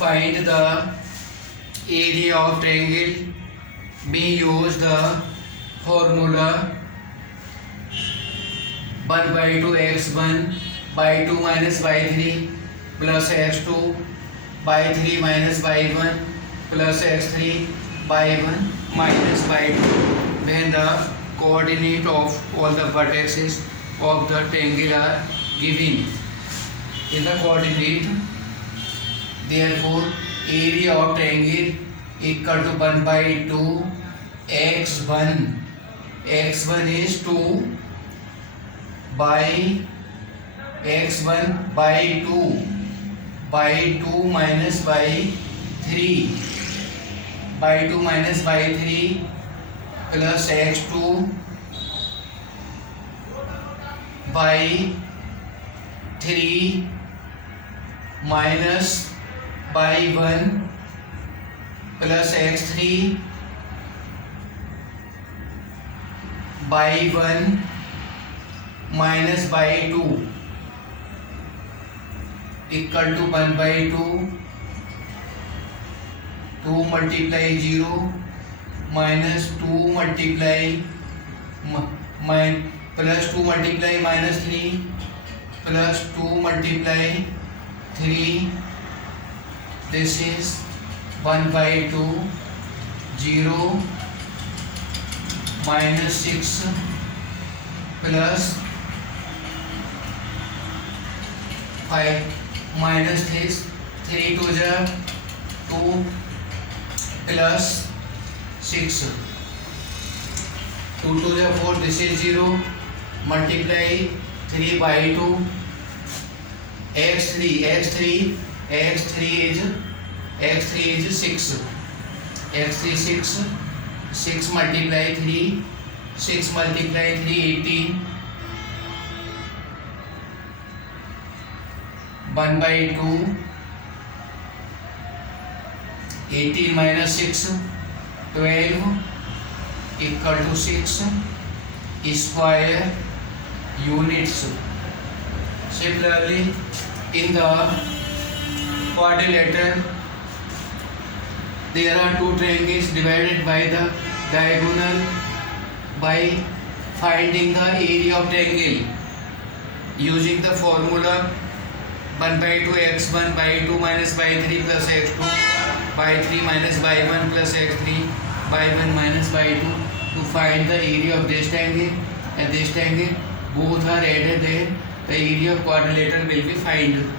find the area of triangle, we use the formula 1 by 2 x1 by 2 minus y3 plus x2 by 3 minus y1 plus x3 by 1 minus y2, when the coordinate of all the vertices of the triangle are given in the coordinate. Therefore, area of triangle equal to 1 by 2 x1. x1 is 2 by x1 by 2 minus by 3 by 2 minus by 3 plus x2 by 3 minus by 1 plus x3 by 1 minus by 2 equal to 1 by 2 multiply 0 minus 2 multiply plus 2 multiply minus 3 plus 2 multiply 3. This is 1 by 2 0 minus 6 plus 5 minus 3 to the 2 plus 6 2 to the 4. This is 0 multiply 3 by 2 x3 is 6 6 multiply 3 18 1 by 2 18 minus 6 12 equal to 6 square units. Similarly, in the quadrilateral there are two triangles divided by the diagonal. By finding the area of triangle using the formula 1 by 2 x1 by 2 minus by 3 plus x2 by 3 minus by 1 plus x3 by 1 minus by 2, to find the area of this triangle and this triangle, both are added, then the area of quadrilateral will be found.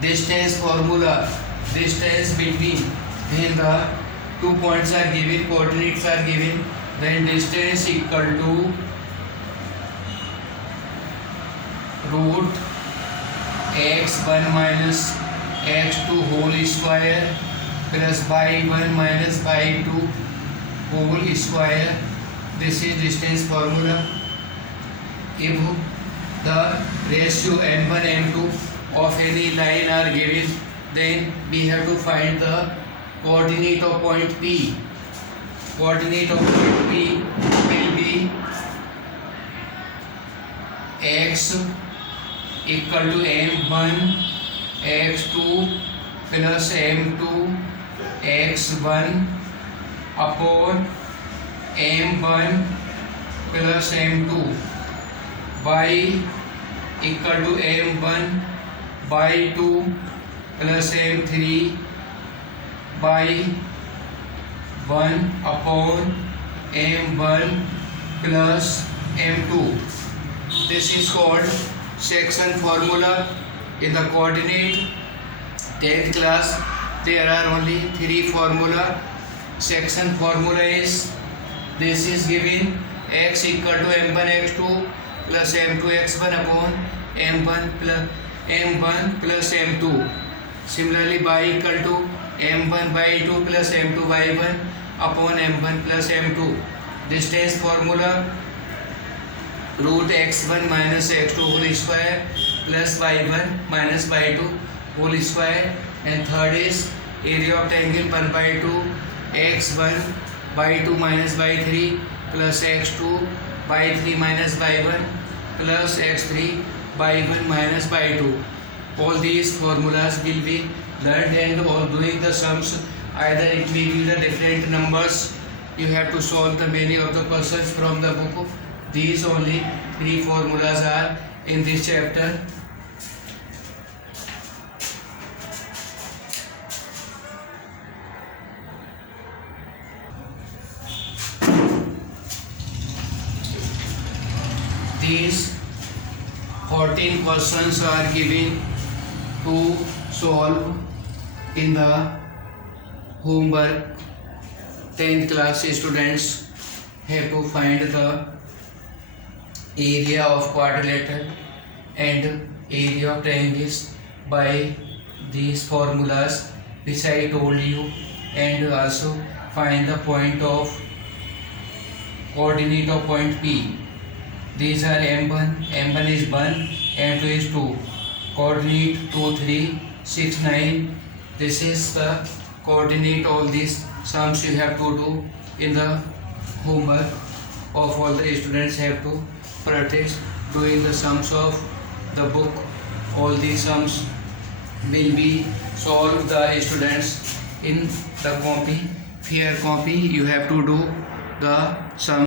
Distance formula, distance between, when the 2 points are given, coordinates are given, then distance equal to root x1 minus x2 whole square plus by 1 minus by 2 whole square. This is distance formula. If the ratio m1 m2 of any line are given, then we have to find the coordinate of point P. Coordinate of point P will be x equal to m1 x2 plus m2 x1 upon m1 plus m2 by equal to m1 by 2 plus m3 by 1 upon m1 plus m2. This is called section formula. In the coordinate 10th class there are only 3 formula. Section formula is, this is given x equal to m1 x2 plus m2 x1 upon m1 plus m2. Similarly, y equal to m1 by 2 plus m2 by 1 upon m1 plus m2. Distance formula root x1 minus x2 whole square plus y1 minus y2 whole square. And third is area of triangle 1 by 2 x1 by 2 minus by 3 plus x2 by 3 minus by 1 plus x3 by 1 minus by 2. All these formulas will be learned, and or doing the sums. Either it may be the different numbers. You have to solve the many of the questions from the book. These only 3 formulas are in this chapter. These 14 questions are given to solve in the homework. 10th class students have to find the area of quadrilateral and area of triangles by these formulas which I told you, and also find the point of coordinate of point P. These are M1 is 1, M2 is 2, coordinate 2, 3, 6, 9. This is the coordinate. All these sums you have to do in the homework of all the students have to practice doing the sums of the book. All these sums will be solved the students in the copy, fair copy. You have to do the sum.